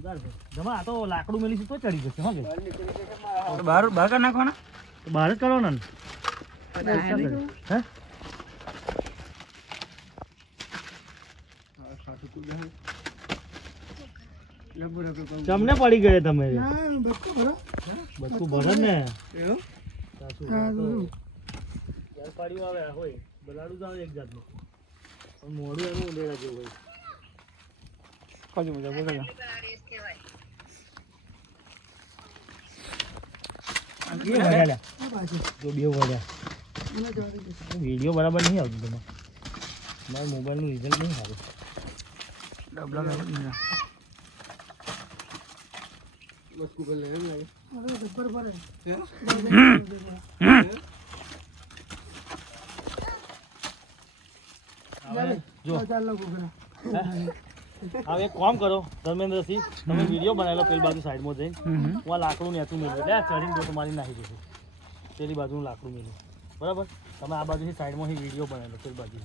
જોરદાર છે જમા. આ તો લાકડું મેલી તો ચડી જશે હો કે બહાર બહાર કાઢ નાખવાના બહાર જ કરવાના ને હે તમને પડી ગયે તમે બચકું ભરે ને પાડ્યું આવે હોય બલાડું જ આવે એક જાતનું પણ મોડું એનું ઉંદેડા જેવું હોય કાજુ મજા બોલો જો બે વળ્યા વિડીયો બરાબર નહીં આવતું તમારે મારા મોબાઈલનું રિઝલ્ટ નહીં સારું ડબલા વસ્તુ કર લે એમ લાગે હવે ડબ્બર ભરે જો હવે એક કામ કરો ધર્મેન્દ્રસિંહ તમે વિડીયો બનાવેલો પેલી બાજુ સાઈડમાં જઈને હું આ લાકડું નેતું મેળવ્યું એટલે ચડીને તો તમારી નાખી દઈશું પેલી બાજુનું લાકડું મેળવ્યું બરાબર તમે આ બાજુથી સાઈડમાં વિડીયો બનાવેલો પેલી બાજુ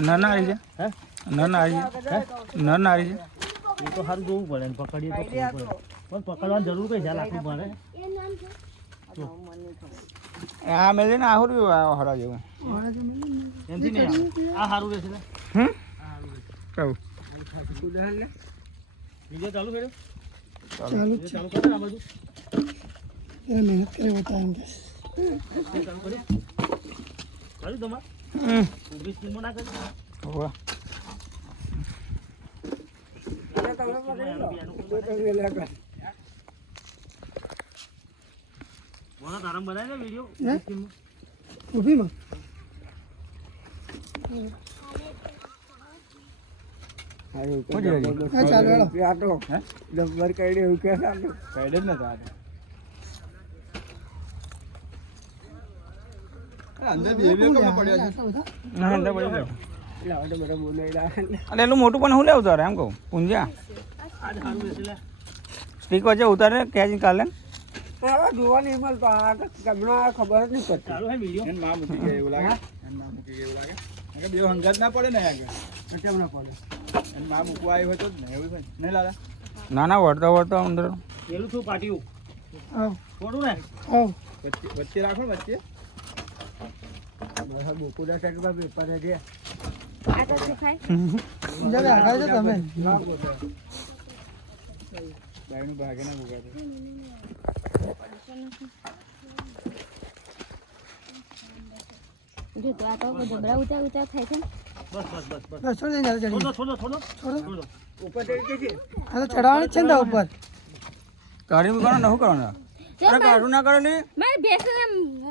ના ના આવી છે હે ના ના આવી છે ના ના આવી છે એ તો સારું જોવું પડે ને પકડીએ તો પડે પણ પકડવાની જરૂર કઈ છે આ લાકડું મારે આ મેલે ને આહુર હરા જેવું એમથી નહીં આ સારું રહેશે ને કહું વિડીયો ચાલુ કર્યો ચાલુ ચાલુ કરો આ બાજુ મહેનત કરે બતાવેંગે ચાલુ કર્યું કર્યું તમારે ઊભી સ્ક્રીનમાં ના કર્યું હોવા બોલો તારમ બનાય ને વિડીયો ઊભી માં ચાલ વેળો ડબ્બર કાઢી એવું કે સાઈડ જ નતા અંદર પડ્યા અરે એટલું મોટું પણ હું લે ઉતારે એમ કહું પૂંજા આજ સારું રહેશે લે સ્ટીક વચ્ચે ઉતારે ક્યાં કાલે જોવા નહીં મળતો આ ગમણા ખબર જ નહીં પડતી ચાલુ હે વિડીયો એન માં મૂકી ગયા એવું લાગે એન માં મૂકી ગયા એવું લાગે કે બે હંગાત ના પડે ને આગળ કેમ ના પડે એન માં મૂકવા આવ્યો હતો ને એવું છે નહીં લાગે ના ના વળતા વળતા અંદર પેલું શું પાટ્યું આવ થોડું ને આવ વચ્ચે વચ્ચે રાખો ને વચ્ચે બસ બોકુડા સાઈડમાં પેપર છે આ તો દેખાય જરા આગળ જો તમે બાયનું ભાગે ના મૂકાતો જો તો આ તો જબરા ઊંચા ઊંચા થાય છે બસ બસ બસ બસ બસ છોડ દે જરા ચડી થોડો થોડો થોડો છોડો ઉપર ચડી જશે આ તો ચડાવવાની છે ને તા ઉપર કાઢી મૂકવાનું ના શું કરવાનું અરે કાઢું ના કરો લી મારી ભેંસ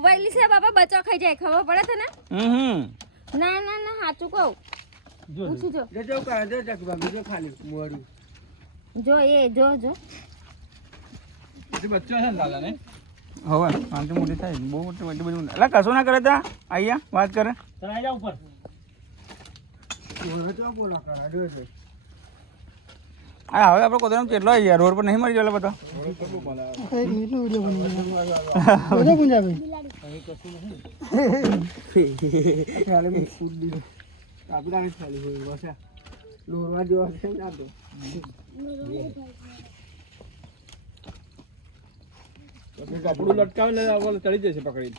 વૈલી છે બાપા બચો ખાઈ જાય ખબર પડે છે ને ના ના ના સાચું કહું જો પૂછી જો જો કા જો ચકવા બીજો ખાલી મોડું જો એ જો જો બચ્ચો છે ને દાદા ને હવે આમ તો મોટી થાય બહુ મોટી મોટી બધું એટલે કશું ના કરે તા અહીંયા વાત કરે તને આવી જા ઉપર મોડો તો બોલા કરા જો જો હા હવે આપણે કોદરામ કેટલો યાર રોડ પર નહીં મરી જાય બધા એક મિનિટનો વિડિયો બનાવ્યો બોલો પુંજાબી અહીં કશું નહીં ખાલી મેં ફૂડ દીધો આપડા ને ખાલી હોય બસ લોરવા જેવો છે ને આ તો કપડું લટકાવે ને આપણે ચડી જશે પકડી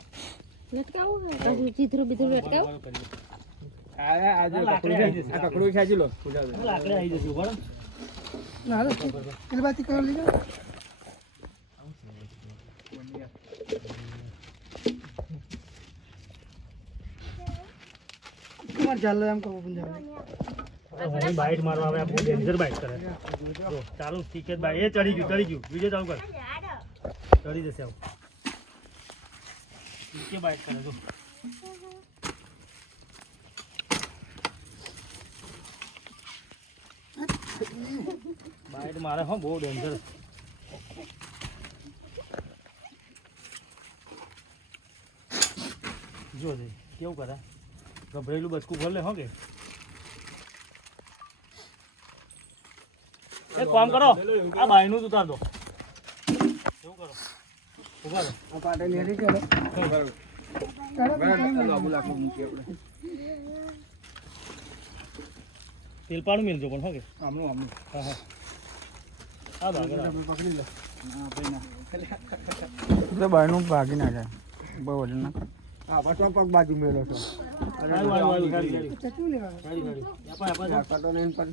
લટકાવું હે ચિત્રો બીધું લટકાવ આજે કપડું ખેંચી લો લાકડે આવી જશે બરાબર ના રે એટલે બાતી કરો લીધો કુમાર ચાલો એમ કહો પુંજાબી બાઈટ મારવા આવે બહુ ડેન્જર બાઈટ કરે જો ચાલુ ટિકિટ બાઈટ એ ચડી ગયું વિડીયો ચાલુ કર ચડી જશે આવું ટિકિટ બાઈટ કરે જો બાઈટ મારે હો બહુ ડેન્જર જો દે કેવું કરે ગભરેલું બચકું ભર લે હો કે એક કામ કરો આ બાયનું જ ઉતાર દો શું કરો ઉભા રહો આ પાટે લેરી ચલો લાંબુ લાકડું મૂકી આપણે તેલ પાડું મેલજો પણ હોકે આમનું હા હા હા ભાગર પકડી લે ના ભાઈ ના તો બહારનું ભાગી નાખે બહુ વજન ના હા પાછો પગ બાજુ મેલો છો કેટલું લેવા કાટો ને પર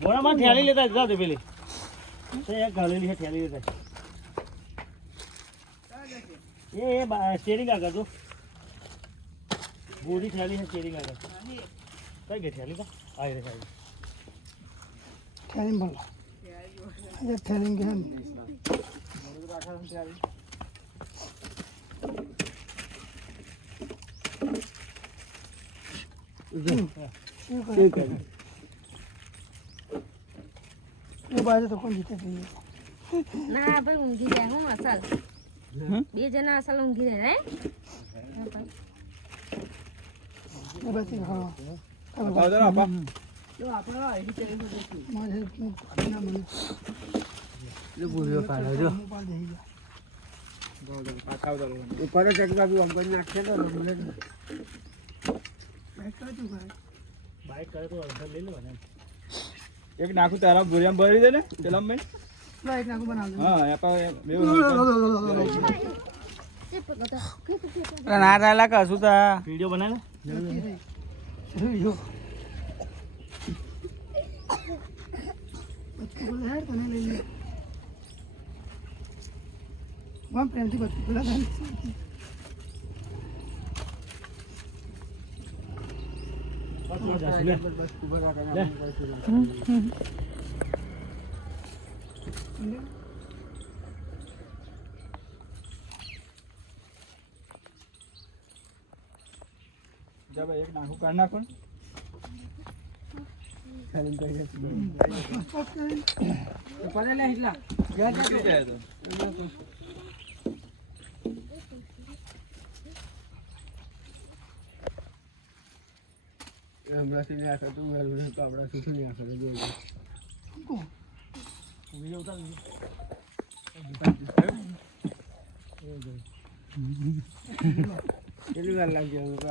મોડામાં ઠેલી લેતા જાવ તે પેલી તે એક ગાલેલી છે ઠેલી લેતા એ સ્ટેરિંગ આગળ જો બોડી ઠેલી છે સ્ટેરિંગ આગળ કઈ ગઈ ઠેલી કા આવી રે સાહેબ થેલિંગ બોલો આજે થેલિંગ કે બાજુ તો કોણ જીતે ગઈ ના ભાઈ ઊંઘી જાય હું અસલ બે જણા અસલ ઊંઘી રહે રે બચી હા આપા મારે ના મને લે બોલ્યો કાઢો જો ઉપર જ એક બાજુ આમ કરી નાખશે તો બોલે બાઈક કાઢું ભાઈ બાઈક કરે તો અડધા લઈ લેવાના એક નાખું તારા બોરિયામાં ભરી દે ને પેલા મેં બાઈક નાખું બનાવ હા આપા દે ના થાય કશું તા વિડીયો બનાવે જો બોલે હેડ તને લઈ લે મમ પ્રેમથી બચ્ચું બોલા તને જા ભાઈ એક નાખું કાઢ નાખો ને પડે લે એટલા જાય તો હમણાં થી આ કરતું વેલ તો આપડા સુસું નહીં આ કરે જો વિડીયો ઉતાર કેટલી વાર લાગી